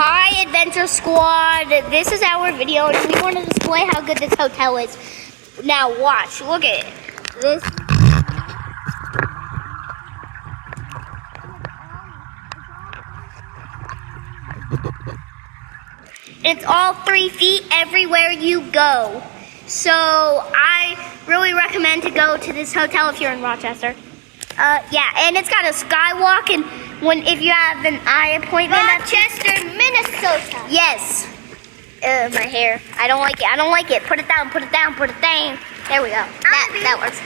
Hi, Adventure Squad. This is our video, and we want to display how good this hotel is. Now, watch. Look at it. This. It's all 3 feet everywhere you go. So, I really recommend to go to this hotel if you're in Rochester. Yeah, and it's got a skywalk, and if you have an eye appointment. Rochester, Minnesota. Yes. My hair. I don't like it. I don't like it. Put it down. Put it down. Put it down. There we go. That works.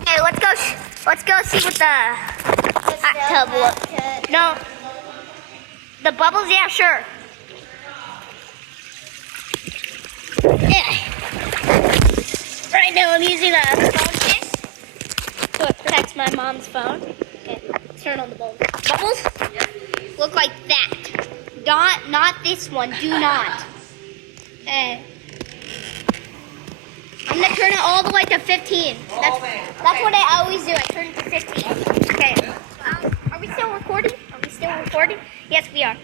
Okay, let's go see what the hot tub looks. No. The bubbles. Yeah, sure. Yeah. Right now I'm using a phone case to protect my mom's phone. Okay, turn on the bubbles. Bubbles? Look like that. Not this one. Do not. Okay. I'm gonna turn it all the way to 15. That's what I always do. I turn it to 15. Okay. Are we still recording? Yes, we are.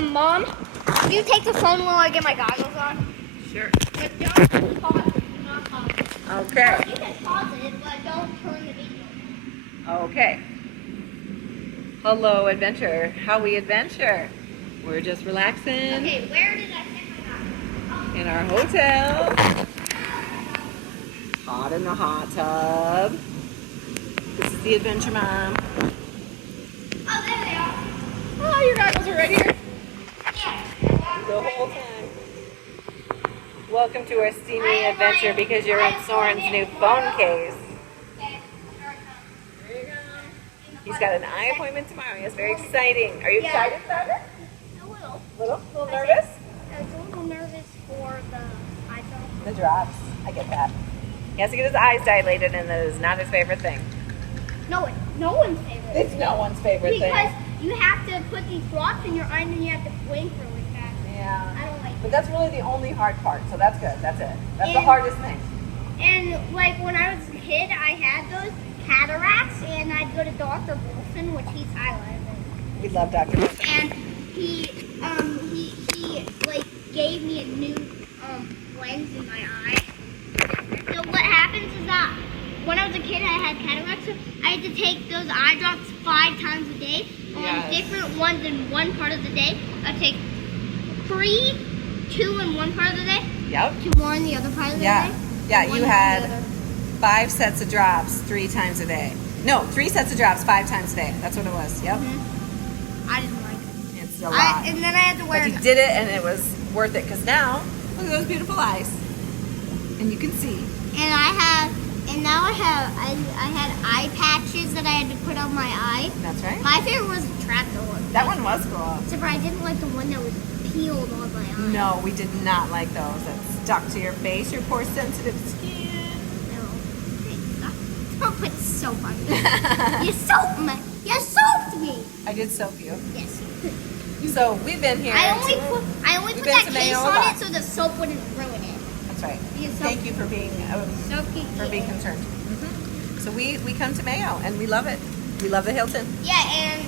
Mom, can you take the phone while I get my goggles on? Sure. But don't pause it. Do not pause it. Okay. You can pause it, but don't turn the video. Okay. Hello, adventure. How we adventure? We're just relaxing Okay, where did I take my goggles? in our hotel. Hot in the hot tub. This is the adventure mom. Oh, there they are. Oh, your goggles are right here. Yeah. The whole time. Welcome to our steamy adventure because you're in Sören's new phone case. There you go. He's got an eye appointment tomorrow. Yes, very exciting. Are you excited about it? A little. A little nervous? I was a little nervous for the iPhone. The drops. I get that. He has to get his eyes dilated, and that is not his favorite thing. No one's favorite. It's no one's favorite thing. Because you have to put these drops in your eye and then you have to blink really fast. Yeah. I don't like But that's really the only hard part, so that's good. That's it. That's the And- hardest thing. And like when I was a kid, I had those cataracts, and I'd go to Dr. Wilson, which he's highlighted. We love Dr. Wilson. And he like gave me a new lens in my eye. So what happens is that when I was a kid, I had cataracts. So I had to take those eye drops 5 times a day on Yes. different ones in one part of the day. I'd take 3, 2 in one part of the day, Yep. 2 more in the other part of the Yeah. day. Yeah, one you in had the other. 5 sets of drops 3 times a day. No, 3 sets of drops 5 times a day. That's what it was. Yep. I didn't like it. It's a lot. And then I had to wear. But you did it, and it was worth it because now look at those beautiful eyes, and you can see. And now I had eye patches that I had to put on my eye. That's right. My favorite was the trapdoor one. That one was cool. Except for I didn't like the one that was peeled on my eye. No, we did not like those that stuck to your face, your poor sensitive skin. No. Hey, stop. Don't put soap on me. You soaped me. You soaped me. I did soap you. Yes. So we've been here. I only We've put been that to case Mayo a on lot. it so the soap wouldn't ruin it. That's right. Because Thank you for being concerned. So we come to Mayo and we love it. We love the Hilton. Yeah, and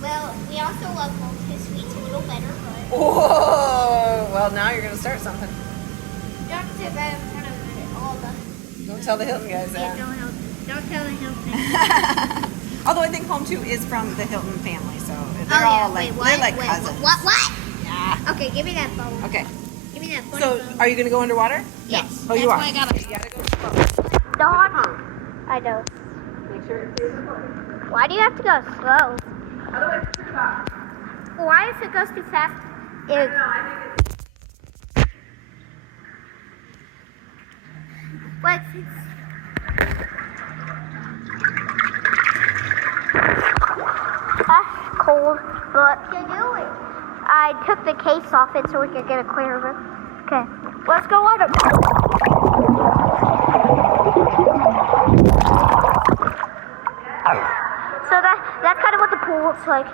well, we also love His Suites a little better, but Whoa! Well, now you're gonna start something. don't have to bet in front of all the. Don't tell the Hilton guys Yeah, that. don't tell the Hilton. Although I think home too is from the Hilton family, so they're all like they're like cousins. What? Yeah. Okay, give me that phone. Okay. Give me that phone. So are you gonna go underwater? Yes. Oh, you that's are. why I got You gotta go. Dog. I know. Make sure it's safe. Why do you have to go slow? Otherwise, it's too fast. Why if it goes too fast? I don't know. I think it's. But that's cold. But you doing? I took the case off it so we could get a clear view. Okay, let's go on it. So that's kind of what the pool looks like.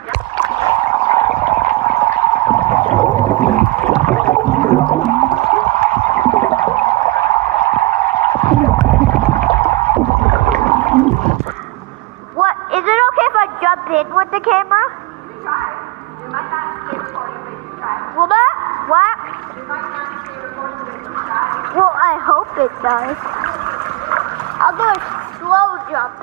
jump in with the camera? You try. It might not stay recording, but you try. Will that? What? It might not stay recording, but you try. Well, I hope it does. I'll do a slow jump.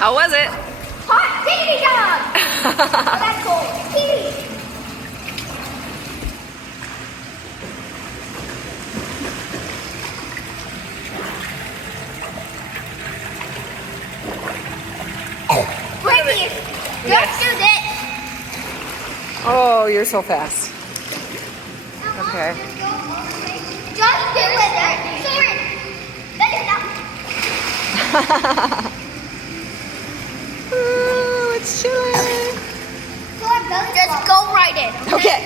How was it? Hot diggity dog! Oh, that's cool. Kitty. Brittany, just do this. Oh, you're so fast. Okay. Just do it. Sören, let it out. Ooh, it's chilly. Just go right in. Okay.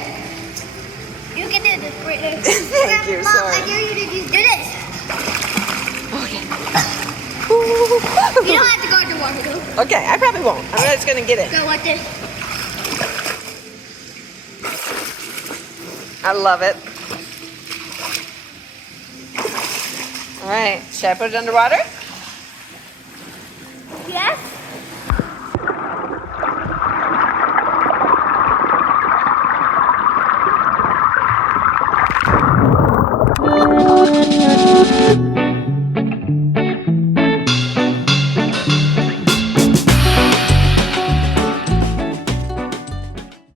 You can do this, Brittany. Thank you, Mom, sorry. I dare you to do this. Okay. You don't have to go underwater, though. Okay, I probably won't. I'm just gonna get it. Go like this. I love it. All right, should I put it underwater?